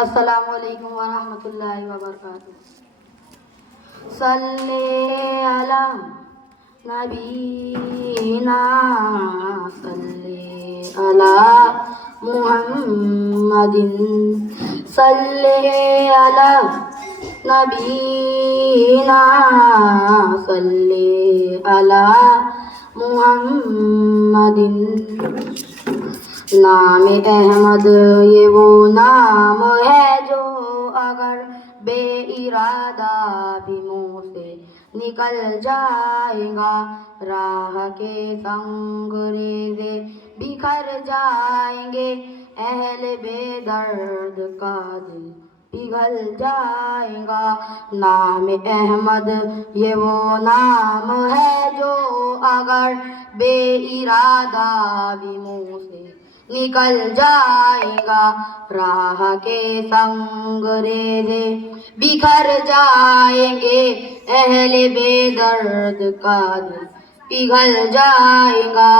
السلام علیکم ورحمۃ اللہ وبرکاتہ. صلی علی نبینا صلی علی محمد صلی علی نبینا صلی علی محمد. نام احمد یہ وہ نام ہے جو اگر بے ارادہ بھی منہ سے نکل جائے گا. راہ کے سنگ ریزے بکھر جائیں گے. اہل بے درد کا دل پگھل جائے گا. نام احمد یہ وہ نام ہے جو اگر بے ارادہ بھی منہ سے نکل جائے گا. راہ کے سنگ ریزے بکھر جائیں گے. اہل بے درد کا دل پگھل جائے گا.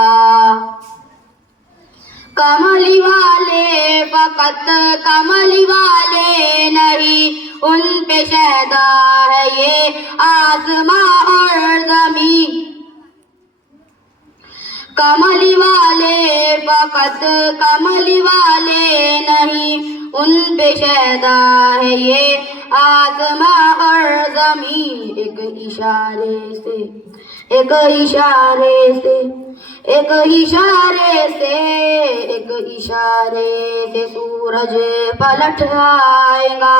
کملی والے فقط کملی والے نہیں, ان پہ شہدا ہے یہ آسماں اور زمین. کملی والے فقط کملی والے نہیں, ان پہ شہدا ہے یہ آسماں اور زمین. ایک اشارے سے ایک اشارے سے ایک اشارے سے ایک اشارے سے سورج پلٹ آئے گا.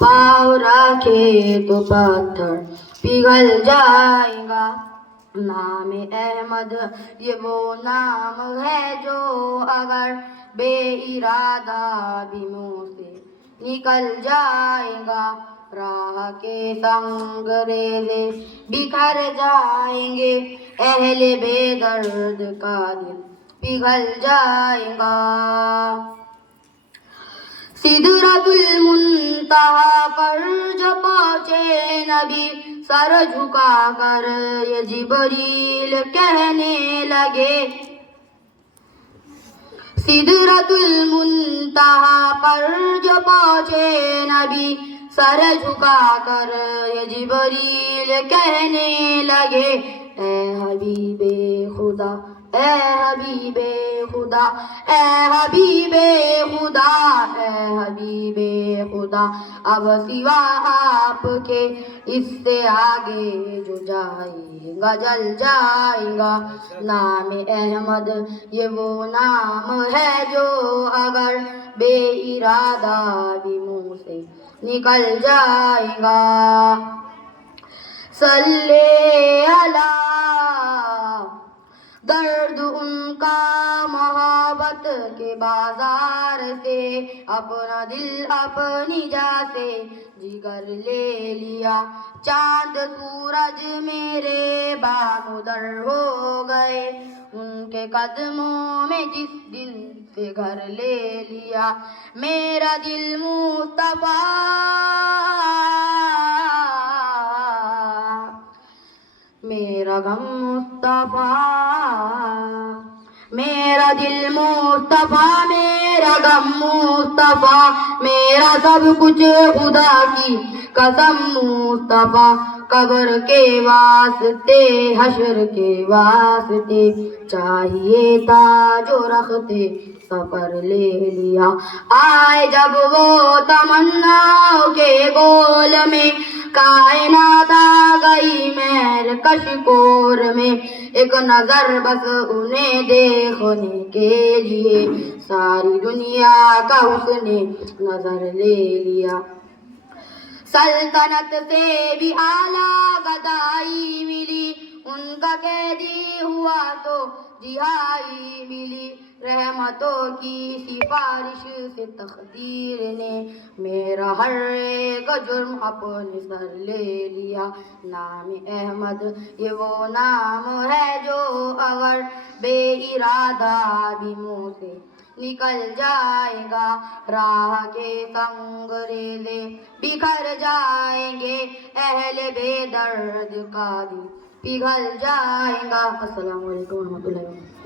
پاؤں رکھے تو پتھر پگھل جائے گا. نام احمد یہ وہ نام ہے جو اگر بے ارادہ بھی منہ سے نکل جائے گا. راہ کے سنگ ریزے بکھر جائیں گے. اہل بے درد کا دل پگھل جائے گا. سدرۃ المنتہا پر جو پہنچے نبی, سر جھکا کر یہ جبریل کہنے لگے. سدرۃ المنتہا پر جو پہنچے نبی, سر جھکا کر یہ جبریل کہنے لگے. اے حبیب خدا اے حبیب خدا اے حبیب خدا اے حبیب خدا, اب سوا آپ کے اس سے آگے جو جائے گا جل جائے گا. نام احمد یہ وہ نام ہے جو اگر بے ارادہ بھی منہ سے نکل جائے گا. صلی علی درد ان کا محبت کے بازار سے, اپنا دل اپنی جا سے جگر لے لیا. چاند سورج میرے بامدر ہو گئے, ان کے قدموں میں جس دن سے گھر لے لیا. میرا دل مصطفیٰ میرا غم مصطفیٰ, میرا دل مصطفیٰ میرا غم مصطفیٰ, میرا سب کچھ خدا کی قسم مصطفیٰ. قبر کے واسطے حشر کے واسطے چاہیے تھا جو رختے سفر لے لیا. آئے جب وہ تمناؤں کے گول میں, کائنات آ گئی مہر کش کور میں. ایک نظر بس انہیں دیکھنے کے لیے ساری دنیا کا اس نے نظر لے لیا. سلطنت سے بھی اعلیٰ گدائی ملی, ان کا قیدی ہوا تو رہائی ملی. رحمتوں کی سفارش سے تقدیر نے میرا ہر ایک جرم اپنے سر لے لیا. نام احمد یہ وہ نام ہے جو اگر بے ارادہ بھی منہ سے نکل جائے گا. راہ کے سنگ ریزے بکھر جائیں گے. اہل بے درد کا دل پگھل جائے گا. السلام علیکم ورحمۃ اللہ وبرکاتہ.